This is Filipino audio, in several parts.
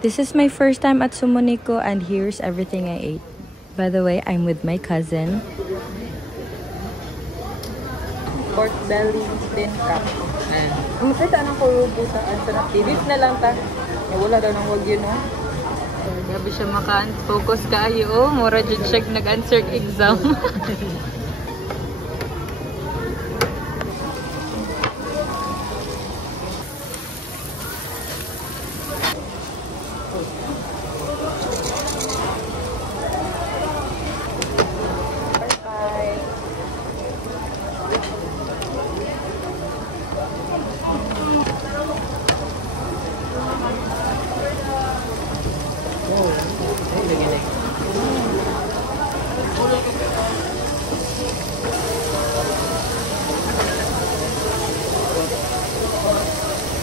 This is my first time at Sumoniko and here's everything I ate. By the way, I'm with my cousin. Pork belly, tin cup. Makita ng kurubuta. Ang sarap. Beef na lang ta. Wala daw ng wagyu, no? Grabe siya makaan. Focus ka ayo. Oh, mura dyan check nag-answer exam.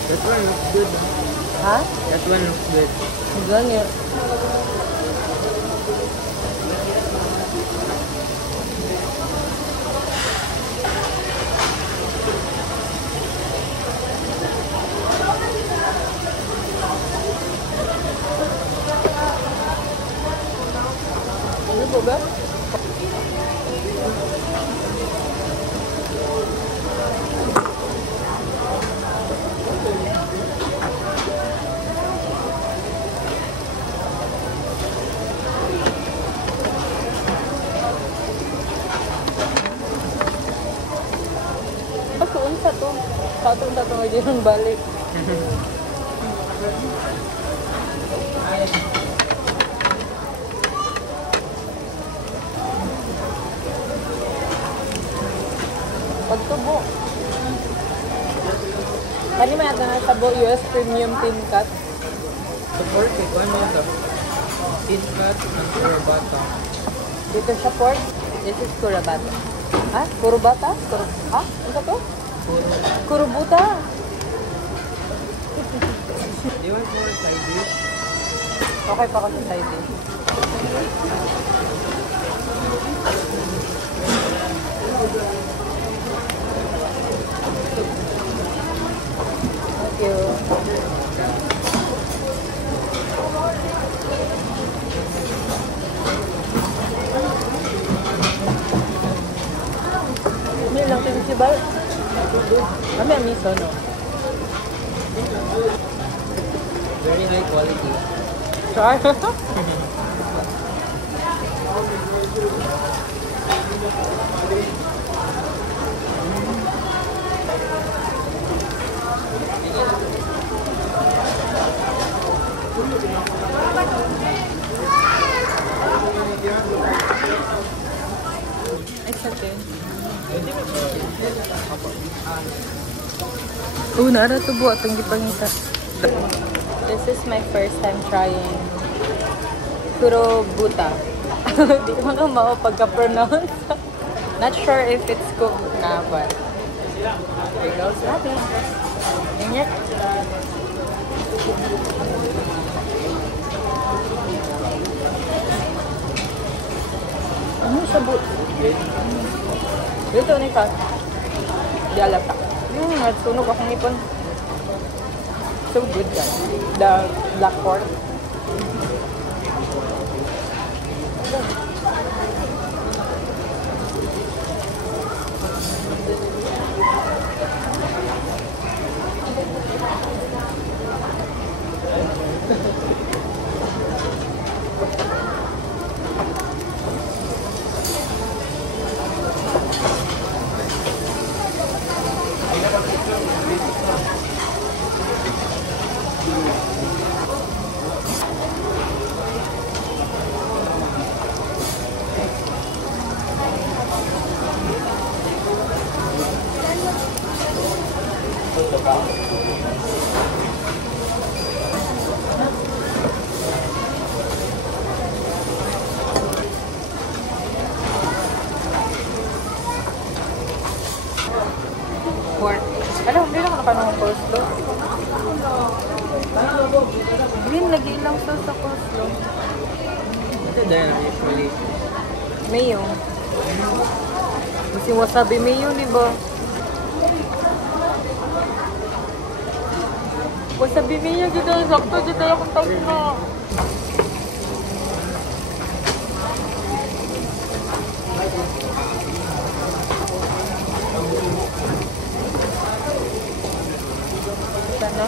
That one looks good. Huh? That one looks good. Ganyan. Ano po ba? Unsa to? Katong ta tong yung balik. Pagtubo. Kani may ata na sabo US Premium Tin Cut. Support it. One more the tin cut and kurabata. Dito sa pork. This is kurabata. Ah? Kurubata? Ah? Ano to? Kurubuta. Do you want more side dish? Okay pa ako sa side dish. Thank you. Ini lang principal. Kami ang miso, no? Very high quality. Char. It's okay. Nara to buhat ang gipangita. This is my first time trying kurobuta. Di ko nga mao pagka-pronounce. Not sure if it's cooked na, but here goes nothing. Ingat. Ano sa but? Dito ni ka. Di alata. Nagsunog akong ipon. So good guys. The black pork. Pork. Alam, hindi lang nakanong coleslaw. Green, lagi lang sa coleslaw. Ito dahil usually. Mayo. Kasi wasabi mayo, di ba? Wasabi niya dito. Sakto dito akong tawag na. Sana.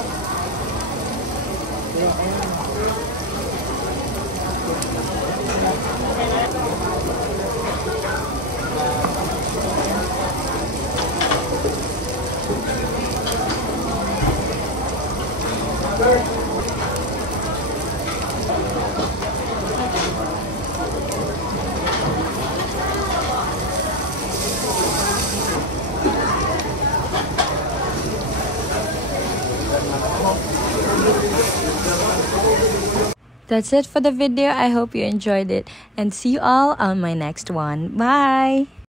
That's it for the video. I hope you enjoyed it and see you all on my next one. Bye!